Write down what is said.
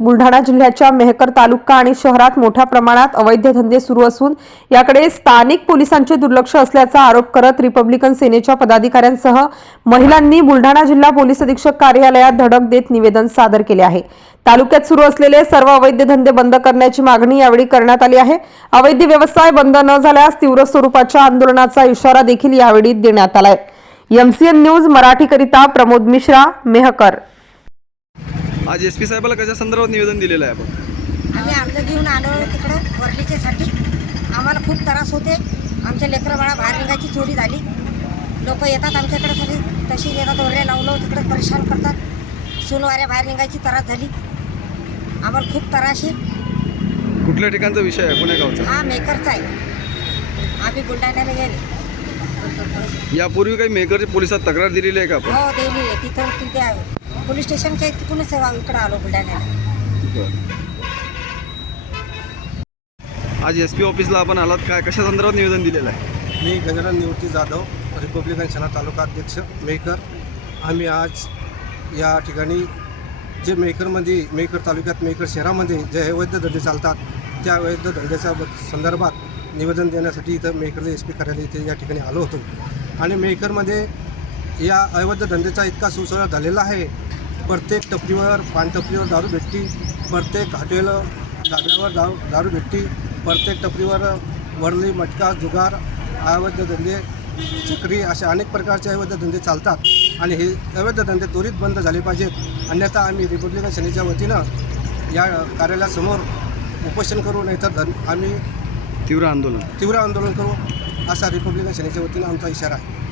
बुलढाणा जिल्ह्याच्या मेहकर तालुका आणि शहरात मोठ्या प्रमाणात अवैध धंदे सुरू असून याकडे स्थानिक पोलिसांचे दुर्लक्ष असल्याचा आरोप करत रिपब्लिकन सेनेच्या पदाधिकाऱ्यांसह महिलांनी बुलढाणा जिल्हा पोलीस अधीक्षक कार्यालयात धडक देत निवेदन सादर केले आहे. तालुक्यात सुरू असलेले सर्व अवैध धंदे बंद करण्याची मागणी यावेळी करण्यात आली आहे. अवैध व्यवसाय बंद न झाल्यास तीव्र स्वरूपाच्या आंदोलनाचा इशारा देखील यावेळी देण्यात आलाय. एमसीएन न्यूज मराठीकरिता प्रमोद मिश्रा मेहकर. आज एस पी साहेबाला कशा संदर्भात निवेदन दिलेलं आहे आपण? आम्ही अर्ज घेऊन आलो तिकडं वर्लीचेसाठी आम्हाला खूप त्रास होते. आमच्या लेकरं बाळा बाहेर निघायची चोरी झाली. लोक येतात आमच्याकडे सगळी. तशी येतात दोऱ्या लावलं तिकडे परेशान करतात. सुनवाऱ्या बाहेर निघायची त्रास झाली. आम्हाला खूप त्रास आहे. कुठल्या ठिकाणचा विषय आहे? पुण्या गावचा. हा मेकरचा आहे. आम्ही बुलढाण्याला गेले. यापूर्वी काही मेकरच्या पोलिसात तक्रार दिलेली आहे का आपण? हो दिली आहे. तिथं तिथे. पोलीस स्टेशनच्या तिथूनच सेवा इकडं आलो बुलढाण्याला. आज एस पी ऑफिसला आपण आलात. काय कशा संदर्भात निवेदन दिलेलं आहे? मी गजानन निवृत्ती जाधव रिपब्लिकन सेना तालुका अध्यक्ष मेहकर. आम्ही आज या ठिकाणी जे मेहकरमध्ये मेहकर तालुक्यात मेहकर शहरामध्ये जे अवैध धंदे चालतात त्या अवैध धंद्याच्या ब- संदर्भात निवेदन देण्यासाठी इथं मेहकर एस पी कार्यालय इथे या ठिकाणी आलो होतो. आणि मेहकरमध्ये या अवैध धंद्याचा इतका सुसळ झालेला आहे. प्रत्येक टपरीवर पानटपरीवर दारू भेटती प्रत्येक हॉटेल धाब्यावर दारू दारू भेटती प्रत्येक टपरीवर वरली मटका जुगार अवैध धंदे चक्री अशा अनेक प्रकारचे अवैध धंदे चालतात. आणि हे अवैध धंदे त्वरित बंद झाले पाहिजेत. अन्यथा आम्ही रिपब्लिकन सेनेच्या वतीनं या कार्यालयासमोर उपोषण करू नाहीतर धन आम्ही तीव्र आंदोलन. तीव्र आंदोलन करू असा रिपब्लिकन सेनेच्या वतीनं आमचा इशारा आहे.